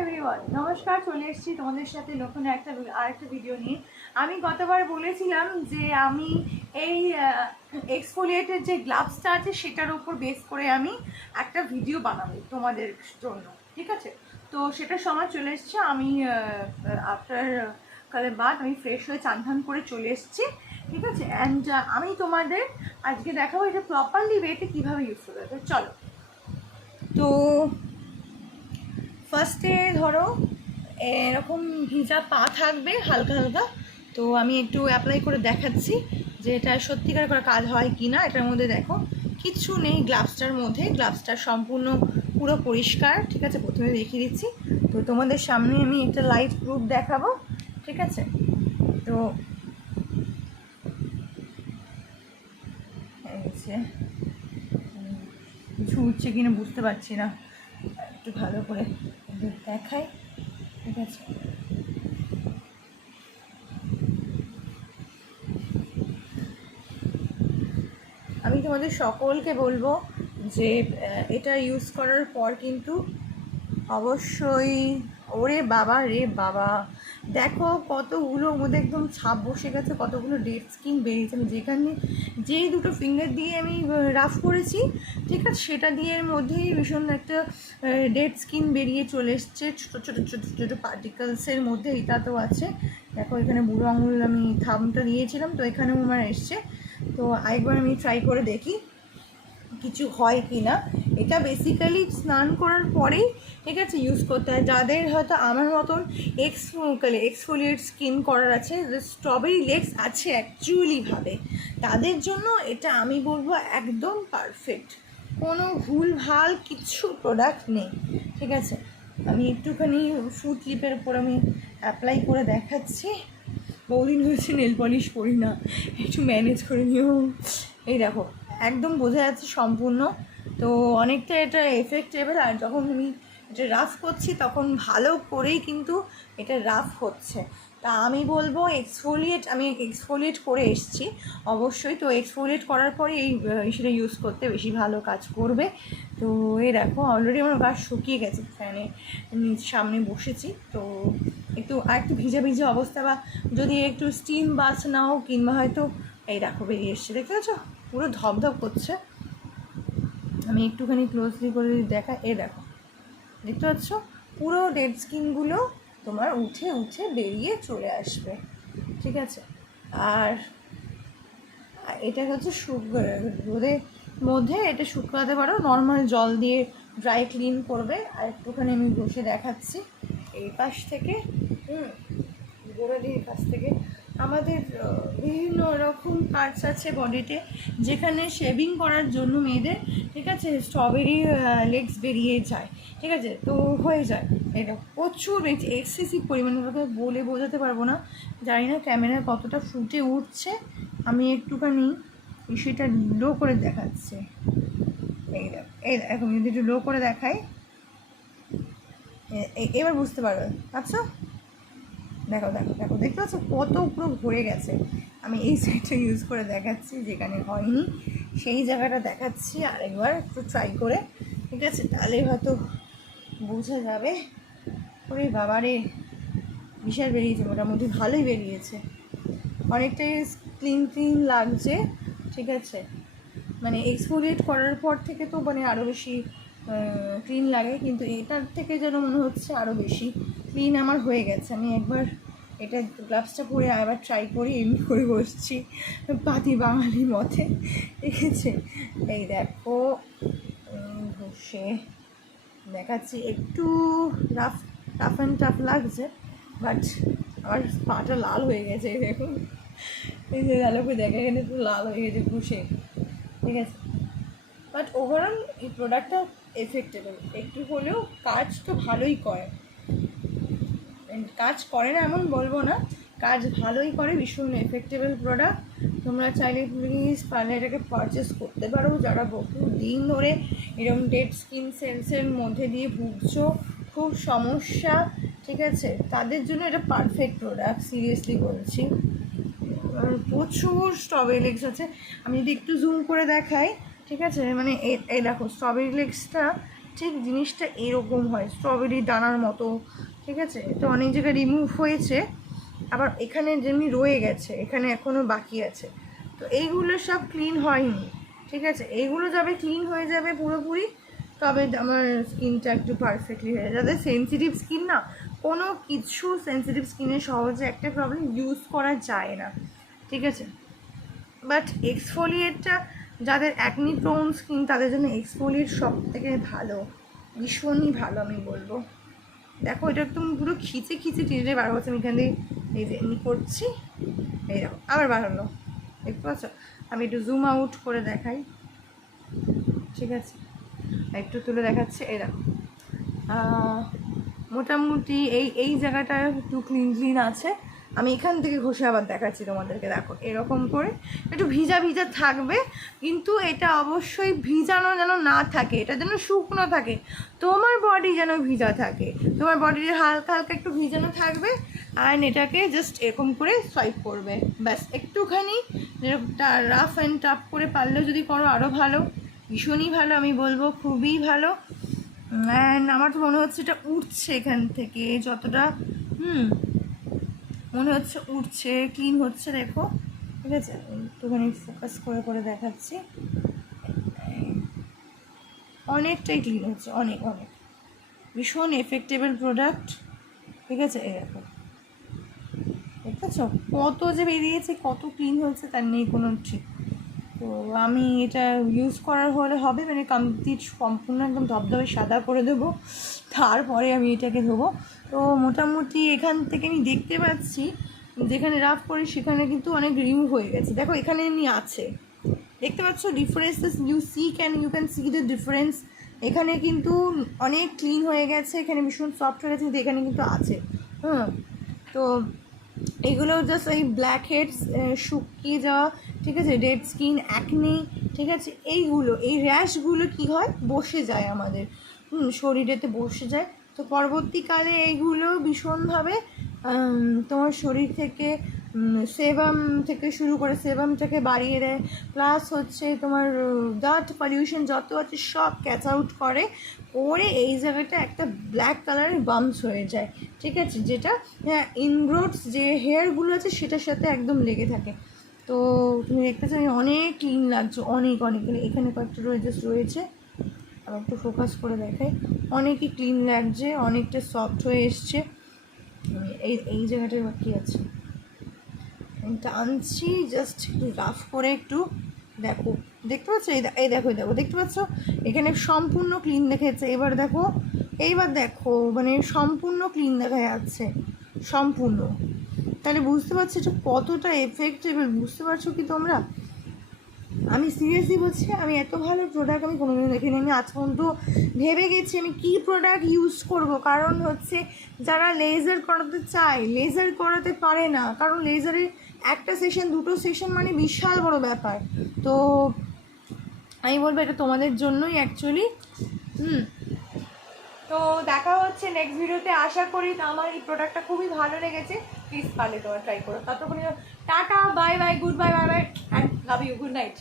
Everyone, নমস্কার। চলে এসেছি তোমাদের সাথে নতুন আরেকটা ভিডিও নিয়ে। আমি গতবার বলেছিলাম যে আমি এই এক্সফোলিয়েটের যে গ্লাভসটা আছে সেটার উপর বেস করে আমি একটা ভিডিও বানাবো তোমাদের জন্য, ঠিক আছে? তো সেটার সময় চলে এসছে। আমি আফটার কালের বাদ আমি ফ্রেশ হয়ে চান করে চলে এসেছি, ঠিক আছে? অ্যান্ড আমি তোমাদের আজকে দেখাবো এটা প্রপারলি ওয়েতে কীভাবে ইউজ করতে হবে। চলো। তো ফার্স্টে ধরো এরকম ভিজা পা থাকবে হালকা হালকা। তো আমি একটু অ্যাপ্লাই করে দেখাচ্ছি যে এটা সত্যিকার করে কাজ হয় কি না। এটার মধ্যে দেখো কিচ্ছু নেই গ্লাভসটার মধ্যে, গ্লাভসটা সম্পূর্ণ পুরো পরিষ্কার, ঠিক আছে? প্রথমে দেখিয়ে দিচ্ছি। তো তোমাদের সামনে আমি একটা লাইট প্রুফ দেখাবো, ঠিক আছে? তো ঝুড়ছে কিনা বুঝতে পারছি না, একটু ভালো করে দেখাই, ঠিক আছে? আমি তোমাদের সকলকে বলবো যে এটা ইউজ করার পর কিন্তু অবশ্যই, ওরে বাবা রে বাবা, দেখো কতগুলো মধ্যে একদম ছাপ বসে গেছে, কতগুলো ডেড স্কিন বেরিয়েছে। আমি যেখানে যেই দুটো ফিঙ্গার দিয়ে আমি রাফ করেছি, ঠিক আছে, সেটা দিয়ে এর মধ্যেই ভীষণ একটা ডেড স্কিন বেরিয়ে চলে এসছে, ছোটো ছোটো ছোটো ছোটো পার্টিকেলসের মধ্যে। এটা তো আছে, দেখো এখানে বুড়ো আঙুল আমি থামটা দিয়েছিলাম, তো এখানেও আমার এসছে। তো একবার আমি ট্রাই করে দেখি কিছু হয় কি না। এটা বেসিক্যালি স্নান করার পরেই, ঠিক আছে, ইউজ করতে হয়। যাদের হয়তো আমার মতন এক্সফোলিয়েট স্কিন করার আছে, স্ট্রবেরি লেগস আছে অ্যাকচুয়ালিভাবে, তাদের জন্য এটা আমি বলবো একদম পারফেক্ট। কোনো ভুল ভাল কিচ্ছু প্রোডাক্ট নেই, ঠিক আছে? আমি একটুখানি ফুট লিপের উপর আমি অ্যাপ্লাই করে দেখাচ্ছি। বহুদিন হয়েছে নেল পলিশ করি না, একটু ম্যানেজ করে নিও। এই দেখো একদম বোঝা যাচ্ছে সম্পূর্ণ। তো অনেকটা এটা এফেক্টেবল। আর যখন আমি এটা রাফ করছি তখন ভালো করেই কিন্তু এটা রাফ হচ্ছে। তা আমি বলবো আমি এক্সফোলিয়েট করে এসেছি অবশ্যই। তো এক্সফোলিয়েট করার পরে সেটা ইউজ করতে বেশি ভালো কাজ করবে। তো এই দেখো অলরেডি আমার গা শুকিয়ে গেছে, ফ্যানে সামনে বসেছি। তো একটু ভিজা ভিজা অবস্থা, বা যদি একটু স্টিম বাস নাও, কিংবা হয়তো এই দেখো বেরিয়ে এসছে, দেখতে পাচ্ছ পুরো ধপধপ করছে। আমি একটুখানি ক্লোজলি করে দেখা, দেখো দেখতে পাচ্ছ পুরো ডেড স্কিনগুলো তোমার উঠে উঠে বেরিয়ে চলে আসবে, ঠিক আছে? আর এটা হচ্ছে রোদের মধ্যে এটা শুকাতে পারো, নর্মাল জল দিয়ে ড্রাই ক্লিন করবে। আর একটুখানি আমি বসে দেখাচ্ছি এই পাশ থেকে, গোড়ালির কাছ থেকে। আমাদের বিভিন্ন রকম পার্টস আছে বডিতে যেখানে শেভিং করার জন্য মেয়েদের, ঠিক আছে, স্ট্রবেরি লেগস বেরিয়ে যায়, ঠিক আছে? তো হয়ে যায় এটা প্রচুর এক্সেসিভ পরিমাণে, বলে বোঝাতে পারবো না। জানি না ক্যামেরায় কতটা ফুটে উঠছে, আমি একটুখানি সেটা লো করে দেখাচ্ছি। এই এখন যদি একটু লো করে দেখাই, এবার বুঝতে পারবে। আচ্ছা দেখো দেখো দেখো, দেখতে পাচ্ছ কত পুরো ভরে গেছে। আমি এই সাইডটা ইউজ করে দেখাচ্ছি, যেখানে হয়নি সেই জায়গাটা দেখাচ্ছি আরেকবার একটু ট্রাই করে, ঠিক আছে? তাহলে হয়তো বোঝা যাবে। ওরে বাবারে, বিশাল বেরিয়েছে, মোটামুটি ভালোই বেরিয়েছে, অনেকটাই ক্লিন লাগছে, ঠিক আছে? মানে এক্সফোলিয়েট করার পর থেকে তো মানে আরও বেশি ক্লিন লাগে, কিন্তু এটার থেকে যেন মনে হচ্ছে আরও বেশি ক্লিন আমার হয়ে গেছে। আমি একবার এটা গ্লাভসটা পরে আবার ট্রাই করি, এমনি করে বসছি পাতি বাঙালি মতে, ঠিক আছে? এই দেখো বসে দেখাচ্ছি, একটু রাফ অ্যান্ড টাফ লাগছে, বাট আমার পাটা লাল হয়ে গেছে, দেখুন এই যে ভালো করে দেখা, এখানে একটু লাল হয়ে গেছে বসে, ঠিক আছে? বাট ওভারঅল এই প্রোডাক্টটা এফেক্টেবল, একটু হলেও কাজ তো ভালোই করে। কাজ করে না এমন বলবো না, কাজ ভালোই করে, ভীষণ এফেক্টেবল প্রোডাক্ট। তোমরা চাইলে প্লিজ পারলে এটাকে পারচেস করতে পারো। যারা বহু দিন ধরে এরকম ডেড স্কিন সেলসের মধ্যে দিয়ে ভুগছো, খুব সমস্যা, ঠিক আছে, তাদের জন্য এটা পারফেক্ট প্রোডাক্ট, সিরিয়াসলি বলছি। প্রচুর স্ট্রবেরি লেগস আছে, আমি যদি একটু জুম করে দেখাই, ঠিক আছে? মানে এই দেখো স্ট্রবেরি লেগসটা ঠিক জিনিসটা এরকম হয়, স্ট্রবেরি দানার মতো, ঠিক আছে। তো অনেক জায়গায় রিমুভ হয়েছে, আবার এখানে যেমনি রয়ে গেছে, এখানে এখনও বাকি আছে। তো এইগুলো সব ক্লিন হয়নি, ঠিক আছে। এইগুলো যাবে ক্লিন হয়ে যাবে পুরোপুরি, তবে আমার স্কিনটা একটু পারফেক্টলি হয়ে যায়। যাদের সেন্সিটিভ স্কিন না, কোনো কিছু সেন্সিটিভ স্কিনে সহজে একটা প্রবলেম ইউজ করা যায় না, ঠিক আছে। বাট এক্সফোলিয়েটটা যাদের অ্যাকনি প্রোন স্কিন তাদের জন্য এক্সফোলিয়েট সব থেকে ভালো, ভীষণই ভালো আমি বলবো। দেখো এটা একদম পুরো খিচে খিচে টেনে বার হচ্ছে। আমি এখান থেকে এই যে এমনি করছি, এই দেখো আবার বার হলো, দেখতে পাচ্ছ। আমি একটু জুম আউট করে দেখাই, ঠিক আছে, একটু তুলে দেখাচ্ছে। এই দেখো মোটামুটি এই জায়গাটা একটু ক্লিন ক্লিন আছে। আমি এখান থেকে ঘষে আবার দেখাচ্ছি তোমাদেরকে। দেখো এরকম করে একটু ভিজা ভিজা থাকবে, কিন্তু এটা অবশ্যই ভিজানো যেন না থাকে, এটা যেন শুকনো থাকে, তোমার বডি যেন ভিজা থাকে, তোমার বডির হালকা হালকা একটু ভিজানো থাকবে। আর এটাকে জাস্ট এরকম করে সোয়াইপ করবে, ব্যাস। একটুখানি রাফ অ্যান্ড টাফ করে পারলেও যদি করো আরও ভালো, ভীষণই ভালো আমি বলবো, খুবই ভালো। অ্যান্ড আমার তো মনে হচ্ছে এটা উঠছে এখান থেকে, যতটা মনে হচ্ছে উঠছে, ক্লিন হচ্ছে, দেখো, ঠিক আছে। একটুখানি ফোকাস করে করে দেখাচ্ছি, অনেকটাই ক্লিন হচ্ছে, অনেক অনেক ভীষণ এফেক্টেবল প্রোডাক্ট, ঠিক আছে। এই দেখো দেখতেছ কত যে বেরিয়েছে, কত ক্লিন হচ্ছে, তার নেই কোনো ঠিক। তো আমি এটা ইউজ করার হলে হবে, মানে কমপ্লিট সম্পূর্ণ একদম ধবধবে সাদা করে দেবো, তারপরে আমি এটাকে ধোবো। তো মোটামুটি এখান থেকে আমি দেখতে পাচ্ছি যেখানে রাফ করি সেখানে কিন্তু অনেক রিমুভ হয়ে গেছে। দেখো এখানে এমনি আছে, দেখতে পাচ্ছ differences, you can see the difference. এখানে কিন্তু অনেক ক্লিন হয়ে গেছে, এখানে ভীষণ সফট হয়ে গেছে, কিন্তু এখানে কিন্তু আছে। তো এগুলো জাস্ট ওই ব্ল্যাক হেডস, শুকিয়ে যাওয়া, ঠিক আছে, ডেড স্কিন, অ্যাকনি, ঠিক আছে, এইগুলো, এই র্যাশগুলো কি হয়, বসে যায় আমাদের শরীরেতে বসে যায়। তো পরবর্তীকালে এইগুলো ভীষণভাবে তোমার শরীর থেকে সেবাম থেকে শুরু করে সেবামটাকে বাড়িয়ে দেয়, প্লাস হচ্ছে তোমার ডার্ট পলিউশন যত আছে সব ক্যাচ আউট করে, পরে এই জায়গাটা একটা ব্ল্যাক কালারের বাম্পস হয়ে যায়, ঠিক আছে, যেটা ইনগ্রোথস যে হেয়ারগুলো আছে সেটার সাথে একদম লেগে থাকে। তো তুমি দেখতেছো আমি অনেক ক্লিন লাগছে, অনেক অনেক, এখানে কয়েকটা রয়েছে, আমি একটু ফোকাস করে দেখাই, অনেকই ক্লিন লাগছে, অনেকটা সফট হয়ে এসছে। এই জায়গাটার বাকি আছে, টানছি জাস্ট একটু রাফ করে, একটু দেখো, দেখতে পাচ্ছ, এই দেখো দেখতে পাচ্ছ এখানে সম্পূর্ণ ক্লিন দেখাচ্ছে। এবার দেখো, এইবার দেখো, মানে সম্পূর্ণ ক্লিন দেখা যাচ্ছে, সম্পূর্ণ। তাহলে বুঝতে পারছো এটা কতটা এফেক্টেবল, বুঝতে পারছো কি তোমরা? আমি সিরিয়াসলি বলছি, আমি এত ভালো প্রোডাক্ট আমি কোনোদিনও দেখিনি। আমি আজ পর্যন্ত ভেবে গেছি আমি কী প্রোডাক্ট ইউজ করব, কারণ হচ্ছে যারা লেজার করাতে চায় লেজার করাতে পারে না, কারণ লেজারের একটা সেশন দুটো সেশন মানে বিশাল বড় ব্যাপার। তো আমি বলবো এটা তোমাদের জন্যই অ্যাকচুয়ালি। তো দেখা হচ্ছে নেক্সট ভিডিওতে, আশা করি আমার এই প্রোডাক্টটা খুবই ভালো লেগেছে। প্লিজ পারলে তোমরা ট্রাই করো। ততক্ষণ tata, bye bye, good bye, bye bye, and love you, good night.